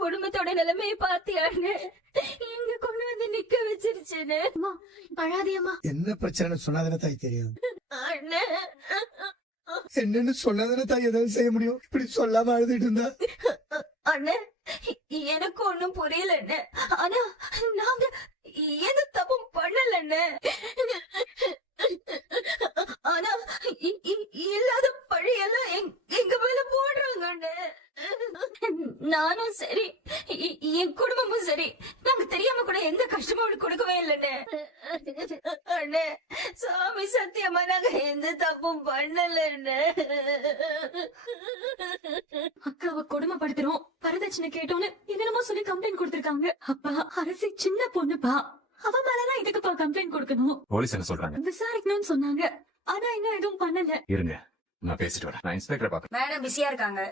குடும்பத்தோட நிலைமைய பாத்தியான்னு இங்க கொண்டு வந்து நிக்க வச்சிருச்சுன்னு. அழாதியம்மா. என்ன பிரச்சனை சொன்னாதானே தாய் தெரியும். அண்ணே என்னன்னு சொல்லாதானே தாய் ஏதாவது செய்ய முடியும். இப்படி சொல்லாம அழுதுட்டு இருந்தா. அண்ணே எனக்கு ஒண்ணும் புரியலண்ணே. ஆனா நாங்க எந்த தப்பும் பண்ணலண்ணே. ஆனா இல்லாத பழியெல்லாம் எங்க மேல போடுறாங்க. நானும் சரி என் குடும்பமும் சரி நாங்க தெரியாம கூட எந்த கஷ்டமும் அவனுக்கு கொடுக்கவே இல்லைன்னு. அண்ணே சாமி சத்தியமா நாங்க எந்த தப்பும் பண்ணலன்னு. அக்காவை கொடுமைப்படுத்துறோம் வரதட்சணை கேட்டோன்னு என்னென்னமோ சொல்லி கம்ப்ளைண்ட் கொடுத்திருக்காங்க. அப்பா அரசி சின்ன பொண்ணுப்பா, அவ மேலதான் இதுக்குப்பா கம்ப்ளைண்ட் கொடுக்கணும். போலீஸ் என்ன சொல்றாங்க? விசாரிக்கணும்னு சொன்னாங்க. ஆனா இன்னும் எதுவும் பண்ணல. இருங்க, நான் பேசிட்டு வரேன். நான் இன்ஸ்பெக்டர் பாக்க. மேடம் பிஸியா இருக்காங்க.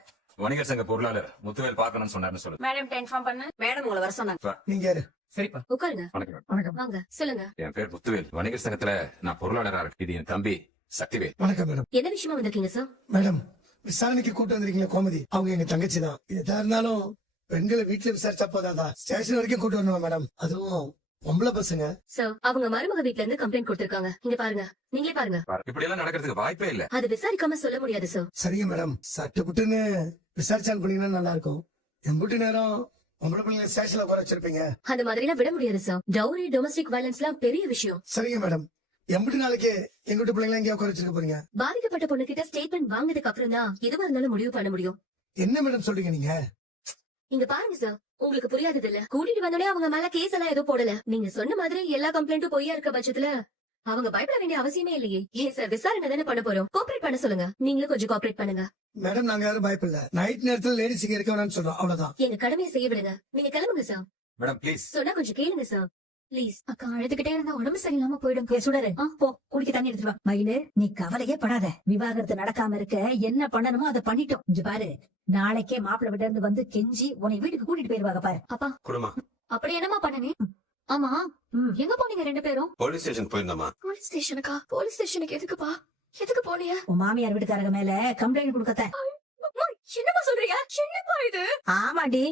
வணிகர் சங்க பொருளாளர் முத்துவேல் பாக்கணும்னு சொன்னாருன்னு சொல்லு. மேடம் இன்ஃபார்ம் பண்ணு. மேடம் உங்களை வர சொன்னாங்க. நீங்க யாரு? சரிப்பா. உட்காருங்க. வணக்கம். வணக்கம். வாங்க சொல்லுங்க. என் பேர் முத்துவேல். வணிகர் சங்கத்துல நான் பொருளாளரா இருக்கு. இது என் தம்பி சக்திவேல். வணக்கம் மேடம். என்ன விஷயமா வந்திருக்கீங்க சார்? மேடம் விசாரணைக்கு கூட்டு வந்திருக்கீங்களா கோமதி? அவங்க எங்க தங்கச்சி தான். எதா இருந்தாலும் பெண்களை வீட்டுல விசாரிச்சா போதாதா ஸ்டேஷன் வரைக்கும் கூட்டு வரணும் மேடம். அதுவும் பொம்பளை பசங்க. சார் அவங்க மருமக வீட்ல இருந்து கம்ப்ளைண்ட் கொடுத்திருக்காங்க. இங்க பாருங்க, நீங்களே பாருங்க. இப்படி எல்லாம் நடக்கிறதுக்கு வாய்ப்பே இல்ல. அது விசாரிக்காம சொல்ல முடியாது சார். சரிங்க மேடம், சட்டுப்புட்டுன்னு விசாரிச்சால் பண்ணீங்கன்னா நல்லா இருக்கும். எம்புட்டு நேரம் பொம்பளை பிள்ளைங்க ஸ்டேஷன்ல உட்கார வச்சிருப்பீங்க. அந்த மாதிரி எல்லாம் விட முடியாது சார். டவுரி டொமஸ்டிக் வயலன்ஸ் எல்லாம் பெரிய விஷயம். சரிங்க மேடம், எம்புட்டு நாளைக்கு எங்க வீட்டு பிள்ளைங்க எங்கேயா உட்கார வச்சிருக்க போறீங்க? பாதிக்கப்பட்ட பொண்ணு கிட்ட ஸ்டேட்மெண்ட் வாங்கினதுக்கு அப்புறம் தான் எதுவா இருந்தாலும் முடிவு பண்ண முடியும். என்ன மேடம் சொல்றீங்க நீங்க? இங்க பாருங்க சார், உங்களுக்கு புரியாதது இல்ல. கூட்டிட்டு வந்தோடனே அவங்க மேல கேஸ் எல்லாம் எதுவும் போடல. நீங்க சொன்ன மாதிரி எல்லா கம்ப்ளைண்ட்டும் பொய்யா இருக்க பட்சத்துல அவங்க பயப்பட வேண்டிய அவசியமே இல்லையே. ஏன் சார், விசாரணை தானே பண்ண போறோம். கோஆபரேட் பண்ண சொல்லுங்க. நீங்களும் கொஞ்சம் கோஆபரேட் பண்ணுங்க. மேடம் நாங்க யாரும் பயப்படல. நைட் நேரத்துல லேடிஸ் இங்க இருக்க வேணாம்னு சொல்றோம், அவ்வளவுதான். எங்க கடமையை செய்ய விடுங்க. நீங்க கிளம்புங்க சார். Madam please. சொன்னா கொஞ்சம் கேளுங்க சார் ப்ளீஸ். அக்கா அழுதுகிட்டே இருந்தா உடம்பு சரியில்லாம போயிடும். சுடரு போ, குடிக்க தண்ணி எடுத்துட்டு வா. மயிலு நீ கவலையே படாத. விவாகரத்து நடக்காம இருக்க என்ன பண்ணணுமோ அதை பண்ணிட்டோம். இங்க பாரு, நாளைக்கே மாப்பிள்ளை விட்டு இருந்து வந்து கெஞ்சி உன்னை வீட்டுக்கு கூட்டிட்டு போயிருவாங்க பாரு. அப்பா குடுமா அப்படி என்னமா பண்ணனே? ஆமா எங்க போனீங்க ரெண்டு பேரும்? போலீஸ் ஸ்டேஷன் போயிருந்தோமா? போலீஸ் ஸ்டேஷனுக்கா? போலீஸ் ஸ்டேஷனுக்கு எதுக்குப்பா? எதுக்கு போனீங்க? உன் மாமியார் வீட்டுக்காரங்க மேல கம்ப்ளைண்ட் கொடுக்கத்த. என்னமா சொல்றீங்க? என்னப்பா இது? ஆமாடி,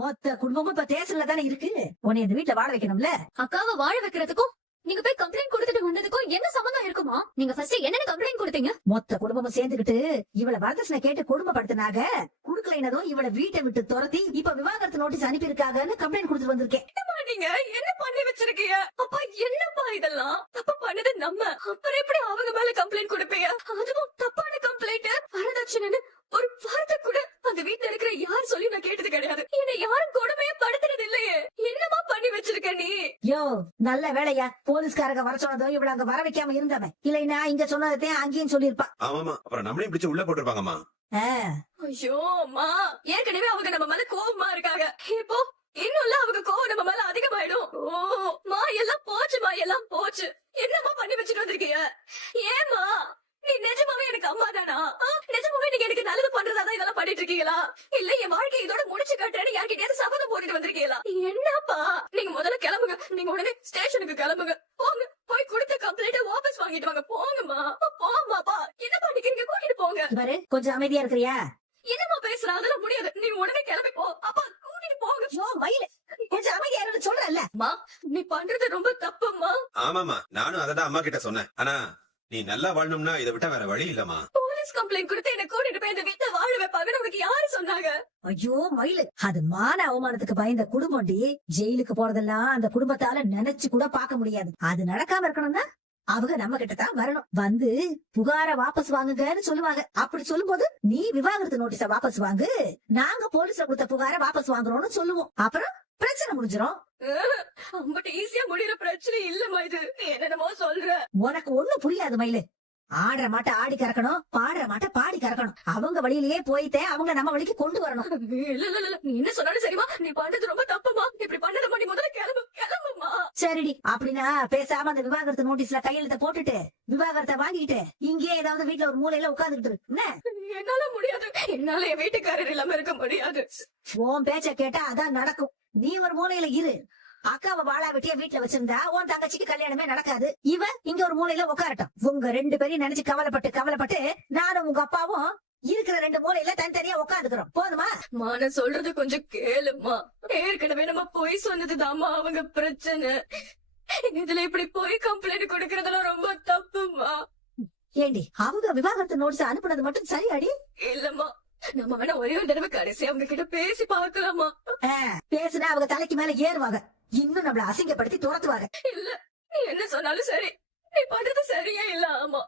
மொத்த குடும்பமும் இப்ப தேசத்துல தானே இருக்கு. உன்னை இந்த வீட்டுல வாழ வைக்கணும்ல. அக்காவை வாழ வைக்கிறதுக்கும் நீங்க போய் கம்ப்ளைண்ட் கொடுத்துட்டு வந்ததுக்கும் என்ன சம்பந்தம் இருக்குமா? நீங்க ஃபர்ஸ்ட் என்னென்ன கம்ப்ளைண்ட் கொடுத்தீங்க? மொத்த குடும்பமும் சேர்ந்துகிட்டு இவளை வரதட்சணை கேட்டு குடும்பப்படுத்தினாங்க. குடுக்கலைனதும் இவளை வீட்டை விட்டு துரத்தி இப்ப விவாகரத்து நோட்டீஸ் அனுப்பி இருக்காங்கன்னு கம்ப்ளைண்ட் கொடுத்துட்டு வந்திருக்கேன். நீங்க என்ன பண்ணி வச்சிருக்கீங்க? அப்பா என்னப்பா இதெல்லாம்? தப்பு பண்ணது நம்ம, அப்புறம் எப்படி அவங்க மேல கம்ப்ளைண்ட் கொடுப்பீங்க? அதுவும் தப்பான கம்ப்ளைண்ட். வரதட்சணைன்னு ஒரு வார்த்தை கூட அந்த வீட்டுல இருக்கிற யார் சொல்லி நான் கேட்டது கிடையாது. என்னை யாரும் கொடுமையே படுத்துறது இல்லையே. என்னமா பண்ணி வச்சிருக்க நீ? யோ நல்ல வேலையா, போலீஸ்காரங்க வர சொன்னதும் இவள அங்க வர வைக்காம இருந்தவன். இல்லைன்னா இங்க சொன்னதையும் அங்கேயும் சொல்லிருப்பா. ஆமாமா, அப்புறம் நம்மளையும் பிடிச்சு உள்ள போட்டுருப்பாங்கம்மா. ஐயோ அம்மா, ஏற்கனவே அவங்க நம்ம மேல கோவமா இருக்காங்க. இப்போ இன்னும் அவங்க கோவம் நம்ம மேல அதிகமாயிடும். ஓ மா, எல்லாம் போச்சுமா, எல்லாம் போச்சு. என்னமா பண்ணி வச்சுட்டு வந்திருக்கீங்க? ஏமா நீ நிஜமாவே எனக்கு அம்மா தானா? நிஜமாவே நீங்க எனக்கு நல்லது பண்றதாதான் இதெல்லாம் பண்ணிட்டு இருக்கீங்களா? இல்ல என் வாழ்க்கை இதோட முடிச்சு காட்டுறேன்னு யார்கிட்டயாவது சபதம் போட்டுட்டு வந்திருக்கீங்களா? என்னப்பா, நீங்க முதல்ல கிளம்புங்க. நீங்க உடனே ஸ்டேஷனுக்கு கிளம்புங்க. போங்க, போய் கொடுத்த கம்ப்ளைண்ட வாபஸ் வாங்கிட்டு வாங்க. போங்கம்மா, போமாப்பா. என்ன பண்ணிக்கிறீங்க? கூட்டிட்டு போங்க. பாரு, கொஞ்சம் அமைதியா இருக்கிறியா? என்னமா பேசுற? அதெல்லாம் முடியாது. நீ உடனே கிளம்பி போ. அப்பா கூட்டிட்டு போங்க. யோ மயிலு, கொஞ்சம் அமைதியா இருந்து சொல்றேன்ல. அம்மா, நீ பண்றது ரொம்ப தப்புமா. ஆமாமா, நானும் அததான் அம்மா கிட்ட சொன்னேன். ஆனா நீ நல்லா வாழணும்னா இதை விட்டா வேற வழி இல்லம்மா. போலீஸ் கம்ப்ளைண்ட் கொடுத்து என்ன கூட்டிட்டு போய் இந்த வீட்டை வாழ வைப்பாங்கன்னு உனக்கு யாரு சொன்னாங்க? ஐயோ மயிலு, அது மான அவமானத்துக்கு பயந்த குடும்பம்டி. ஜெயிலுக்கு போறதெல்லாம் அந்த குடும்பத்தால நினைச்சு கூட பார்க்க முடியாது. அது நடக்காம இருக்கணும்னா அவங்க நம்ம கிட்ட தான் வரணும். வந்து புகார வாபஸ் வாங்குங்கன்னு சொல்லுவாங்க. அப்படி சொல்லும்போது நீ விவாகரத்து நோட்டீஸ வாபஸ் வாங்கு, நாங்க போலீஸ்ல கொடுத்த புகார வாபஸ் வாங்குறோம்னு சொல்லுவோம். அப்புறம் பிரச்சனை முடிஞ்சிரும். ஈஸியா முடியற பிரச்சனை இல்லமா இது. என்னென்னமோ சொல்ற. உனக்கு ஒண்ணும் புரியாது மயிலு. ஆடுற மாட்ட ஆடி கறக்கணும், பாடுற மாட்ட பாடி கறக்கணும். அவங்க வழியிலேயே போயிட்டே அவங்க நம்ம வழிக்கு கொண்டு வரணும். இல்ல இல்ல இல்ல, நீ என்ன சொன்னாலும் சரிமா. நீ பண்றது ரொம்ப தப்புமா. இப்படி பண்ணத நீ முதல்ல கிளம்புமா. சரிடி, அப்படின்னா பேசாம அந்த விவாகரத்து நோட்டீஸ்ல கையெழுத்த போட்டுட்டு விவாகரத்தை வாங்கிட்டு இங்கே ஏதாவது வீட்டுல ஒரு மூலையில உட்கார்ந்துட்டு என்ன? என்னால முடியாது. என்னால என் வீட்டுக்காரர் இல்லாம இருக்க முடியாது. உன் பேச்ச கேட்டா அதான் நடக்கும். நீ ஒரு மூலையில இரு. அக்காவை வாழா வெட்டியா வீட்டுல வச்சிருந்தா உன் தங்கச்சிக்கு கல்யாணமே நடக்காது. இவ இங்க ஒரு மூலையில உட்காரட்டும். உங்க ரெண்டு பேரையும் நினைச்சு கவலைப்பட்டு நானும் உங்க அப்பாவும் இருக்கிற 2 மூலையில தனித்தனியா உட்காந்துக்கிறோம் போதுமா? மா நான் சொல்றது கொஞ்சம் கேளுமா. ஏற்கனவே நம்ம போய் சொன்னதுதாம்மா அவங்க பிரச்சனை. இதுல இப்படி போய் கம்ப்ளைண்ட் கொடுக்கறதுல ரொம்ப தப்புமா. ஏண்டி அவங்க விவாகரத்து நோட்ஸ் அனுப்புனது மட்டும் சரியாடி? இல்லம்மா, நம்ம வேணா ஒரே ஒரு தடவை கடைசி அவங்க கிட்ட பேசி பாக்கலாமா? பேசுனா அவங்க தலைக்கு மேல ஏறுவாங்க, இன்னும் நம்மள அசிங்கப்படுத்தி துரத்துவாங்க. இல்ல, நீ என்ன சொன்னாலும் சரி, நீ பண்றது சரியா இல்ல. ஆமா,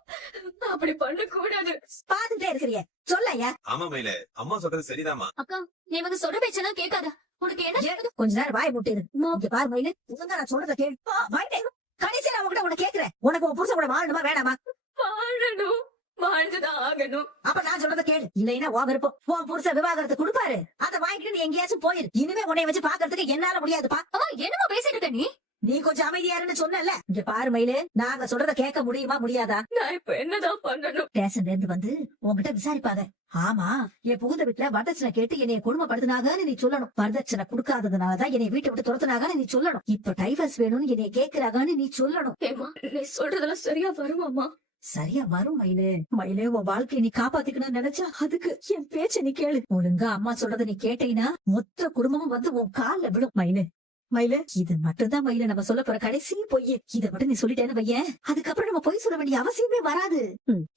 அப்படி பண்ண கூடாது. பாத்துட்டே இருக்கிறிய சொல்லையா? ஆமா மயில, அம்மா சொல்றது சரிதாம்மா. அக்கா நீ இவங்க சொல்ற பேச்செல்லாம் கேட்காத. உனக்கு என்ன கொஞ்ச நேரம் வாய் முட்டிரு. இங்க பாரு மயிலு, ஒழுங்கா நான் சொல்றத கேளு. கடைசியா நான் உங்ககிட்ட உனக்கு கேக்குறேன், உனக்கு உன் புருஷன் கூட வாழணுமா வேணாமா? வாழணும், வாழ்ந்துதான் ஆகணும். அப்ப நான் சொல்றத கேளு, இல்லைன்னா உன் விருப்பம். உன் புருஷன் விவாகரத்து கொடுப்பாரு, அதை வாங்கிட்டு நீ எங்கேயாச்சும் போயிரு. இனிமே உன்னை வச்சு பாக்குறதுக்கு என்னால முடியாதுப்பா. அம்மா என்னமா பேசிட்டு இருக்க நீ கொஞ்சம் அமைதியாருன்னு சொன்னல. இங்க பாரு மயிலு, நாங்க சொல்றத கேட்க முடியுமா முடியாதா? நான் இப்ப என்னதான் பண்ணணும்? ஸ்டேஷன்ல இருந்து வந்து உன்கிட்ட விசாரிப்பாங்க. ஆமா, என் புகுந்த வீட்டுல வரதட்சணை கேட்டு என்னைய கொடுமைப்படுத்தினாங்கன்னு நீ சொல்லணும். வரதட்சணை கொடுக்காததுனாலதான் என்னை வீட்டை விட்டு துரத்துனாங்கன்னு நீ சொல்லணும். இப்ப டைவர்ஸ் வேணும்னு என்னைய கேக்குறாங்கன்னு நீ சொல்லணும். ஏமா, நீ சொல்றதெல்லாம் சரியா வருமாமா? சரியா வரும் மயிலு. மயிலே, உன் வாழ்க்கையை நீ காப்பாத்திக்கணும்னு நினைச்சா அதுக்கு என் பேச்ச நீ கேளு. ஒழுங்கா அம்மா சொல்றத நீ கேட்டீங்கன்னா மொத்த குடும்பமும் வந்து உன் கால்ல விடும். மயிலு மயிலு, இது மட்டும்தான் மயில நம்ம சொல்ல போற கடைசி பொய். இத மட்டும் நீ சொல்லிட்டேன்னு வையேன், அதுக்கப்புறம் நம்ம பொய் சொல்ல வேண்டிய அவசியமே வராது.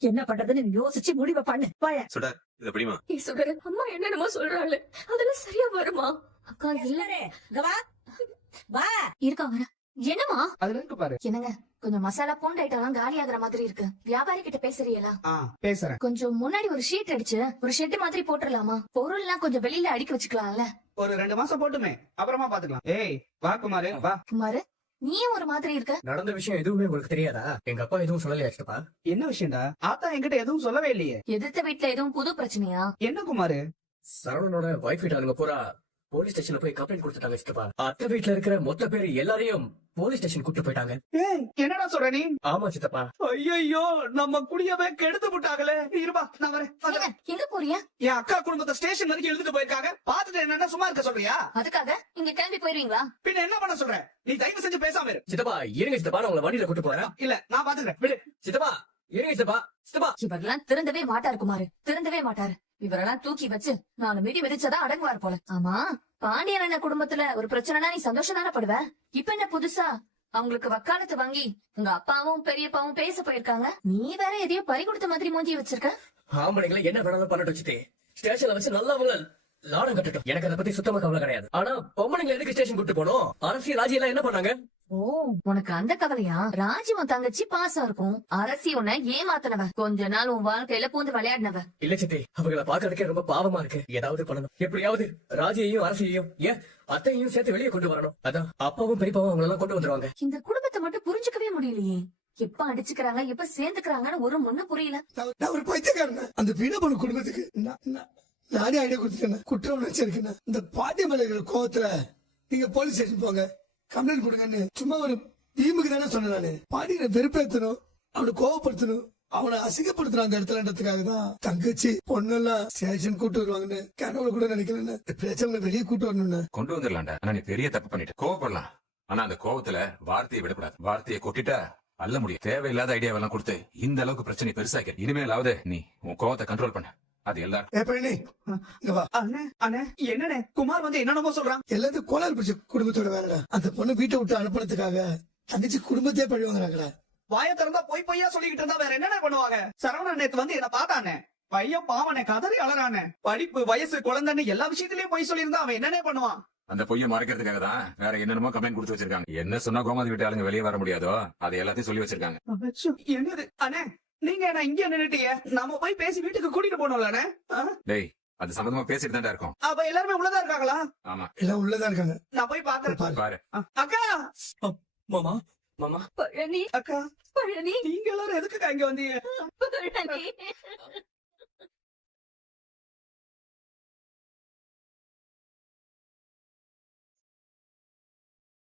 என்ன பண்றதுன்னு நீ யோசிச்சு முடிவை பண்ணு. சுடர், இது எப்படிமா? நீ சொல்ற அம்மா என்னென்னமோ சொல்றாள், அதெல்லாம் சரியா வருமா? அக்கா இல்ல வா இருக்கா வர. என்னமா அதுல இருக்கு பாரு. என்னங்க கொஞ்சம் மசாலா பூண்டு ஐட்டம் காலி ஆகுற மாதிரி இருக்கு. வியாபாரி கிட்ட பேசுறீங்களா? பேசுறேன். கொஞ்சம் முன்னாடி ஒரு ஷீட் அடிச்சு ஒரு ஷெட் மாதிரி போட்டுடலாமா? பொருள் எல்லாம் கொஞ்சம் வெளியில அடுக்கி வச்சுக்கலாம்ல. ஒரு 2 மாசம் போட்டுமே, அப்புறமா பாத்துக்கலாம். ஏய் வா குமாரு வா. குமாரு நீயும் ஒரு மாதிரி இருக்க. நடந்த விஷயம் எதுவுமே உங்களுக்கு தெரியாதா? எங்க அப்பா எதுவும் சொல்லலையா சித்தப்பா? என்ன விஷயம்டா? ஆத்தா என்கிட்ட எதுவும் சொல்லவே இல்லையே. எதிர்த்த வீட்டுல எதுவும் புது பிரச்சனையா? என்ன குமாரு? சரவணனோட வைஃப் வீட்டாளுங்க பூரா போலீஸ் ஸ்டேஷன்ல போய் கம்ப்ளைண்ட் கொடுத்துட்டாங்க சித்தப்பா. அத்தை வீட்டுல இருக்கிற மொத்த பேர் எல்லாரையும் போலீஸ் ஸ்டேஷன் கூட்டு போயிட்டாங்க. ஏய் என்னடா சொல்ற நீ? ஆமா சித்தப்பா. ஐயோ, நம்ம குடியவே கெடுத்து விட்டாங்களே. இருப்பா, நான் வரேன். ஏங்க, எங்க போறியா? என் அக்கா குடும்பத்தை ஸ்டேஷன் வரைக்கும் எழுதிட்டு போயிருக்காங்க. பாத்துட்டு என்னன்னா சும்மா இருக்க சொல்றியா? அதுக்காக இங்க கிளம்பி போயிருவீங்களா? பின்ன என்ன பண்ண சொல்ற? நீ தயவு செஞ்சு பேசாம இரு. சித்தப்பா இருங்க சித்தப்பா, நான் உங்களை வண்டியில கூட்டு போறேன். இல்ல, நான் பாத்துக்கிறேன், விடு. சித்தப்பா இருங்க சித்தப்பா. சித்தப்பா இவரெல்லாம் திருந்தவே மாட்டாரு குமாரு, திருந்தவே மாட்டாரு. இவரெல்லாம் தூக்கி வச்சு 4 மிதி மிதிச்சதா அடங்குவார் போல. ஆமா, பாண்டியன் அண்ணன் குடும்பத்துல ஒரு பிரச்சனைனா நீ சந்தோஷம் தானே படுவ? இப்ப என்ன புதுசா அவங்களுக்கு வக்காலத்து வாங்கி உங்க அப்பாவும் பெரியப்பாவும் பேச போயிருக்காங்க, நீ வேற எதையோ பறி கொடுத்த மாதிரி மூஞ்சி வச்சிருக்க. ஆம்பளைங்களை என்ன வேணாலும் பண்ணட்டும் சித்தி. ஸ்டேஷன்ல வச்சு நல்லவங்க லாடம் கட்டட்டும், எனக்கு அதை பத்தி சுத்தமா கவலை கிடையாது. ஆனா பொம்பளைங்களை எதுக்கு ஸ்டேஷன் கூட்டு போனோம்? அரசியல் ராஜி எல்லாம் என்ன பண்ணாங்க? ஓ, உனக்கு அந்த கவலையா? ராஜி உன் தங்கச்சி பாசம் இருக்கும், அரசி உன்னை ஏமாத்தினவ, கொஞ்ச நாள் உன் வாழ்க்கையில பூந்து விளையாடினவ. இல்ல சித்தி, அவங்கள பாக்குறதுக்கே ரொம்ப பாவமா இருக்கு. ஏதாவது பண்ணணும், எப்படியாவது ராஜியையும் அரசியையும் ஏன் அத்தையும் சேர்த்து வெளியே கொண்டு வரணும். அதான் அப்பாவும் பெரியப்பாவும் அவங்களெல்லாம் கொண்டு வந்துருவாங்க. இந்த குடும்பத்தை மட்டும் புரிஞ்சுக்கவே முடியலையே. எப்ப அடிச்சுக்கிறாங்க எப்ப சேர்ந்துக்கிறாங்கன்னு ஒரு முன்ன புரியல. நான் ஒரு பைத்தியக்காரன். அந்த வீணா போன குடும்பத்துக்கு நானே ஐடியா கொடுத்துட்டேன், குற்றம் வச்சிருக்கேன். இந்த பாட்டி மலைகள் கோவத்துல நீங்க போலீஸ் ஸ்டேஷன் போங்க, கம்ப்ளைண்ட் கொடுங்கன்னு சும்மா ஒரு டீமுக்கு தானே சொன்னேன். நானு பாட்டியை வெறுப்பேற்றணும், அவனை கோவப்படுத்தணும், அவனை அசிங்கப்படுத்தணும் அந்த இடத்துலன்றதுக்காக தான் தங்கச்சி பொண்ணெல்லாம் ஸ்டேஷன் கூட்டு வருவாங்கன்னு கனவுல கூட நினைக்கலன்னு. பிரச்சனை வெளியே கூட்டு வரணும்னு கொண்டு வந்துடலாம்டா. ஆனா நீ பெரிய தப்பு பண்ணிட்ட. கோவப்படலாம், ஆனா அந்த கோவத்துல வார்த்தையை விடக்கூடாது. வார்த்தையை கொட்டிட்டா அல்ல முடியும். தேவையில்லாத ஐடியாவெல்லாம் கொடுத்து இந்த அளவுக்கு பிரச்சனை பெருசாக்க. இனிமேலாவது நீ உன் கோவத்தை கண்ட்ரோல் பண்ண. அது எல்லாரும் என்னண்ணே குமார் வந்து என்னென்னமோ சொல்றான். எல்லாத்தையும் கோளாறு பிடிச்ச குடும்பத்தோட வேலைடா. அந்த பொண்ணு வீட்டை விட்டு அனுப்புறதுக்காக தங்கச்சி குடும்பத்தையே பழி வாங்குறாங்கடா. வாய திறந்தா பொய்யா சொல்லிக்கிட்டு இருந்தா வேற என்னென்ன பண்ணுவாங்க? சரவணன் நேத்து வந்து என்ன பார்த்தானே, பையன் பாவனே கதறி அலறானே. படிப்பு வயசு குழந்தைன்னு எல்லா விஷயத்திலயும் பொய் சொல்லியிருந்தா அவன் என்னன்னே பண்ணுவான்? அந்த பொய்யை மறைக்கிறதுக்காக தான் வேற என்னென்னமோ கம்ப்ளைண்ட் கொடுத்து வச்சிருக்காங்க. என்ன சொன்னா கோமாதி வீட்டு ஆளுங்க வெளியே வர முடியாதோ அதை எல்லாத்தையும் சொல்லி வச்சிருக்காங்க. என்னது அண்ணே, நீங்க என்ன இங்க நின்னுட்டீங்க? நாம போய் பேசி வீட்டுக்கு கூட்டிட்டு போனோம்ல? டேய், அது சம்பந்தமா பேசிட்டு தான் இருக்கோம். அப்ப எல்லாருமே உள்ளதா இருக்காங்களா? ஆமா, எல்லாம் உள்ளதா இருக்காங்க. நான் போய் பாக்குறேன். பாரு. அக்கா, மாமா மாமா பழனி, அக்கா, பழனி, நீங்க எல்லாரும் எதுக்குக்கா இங்க வந்தீங்க? பழனி.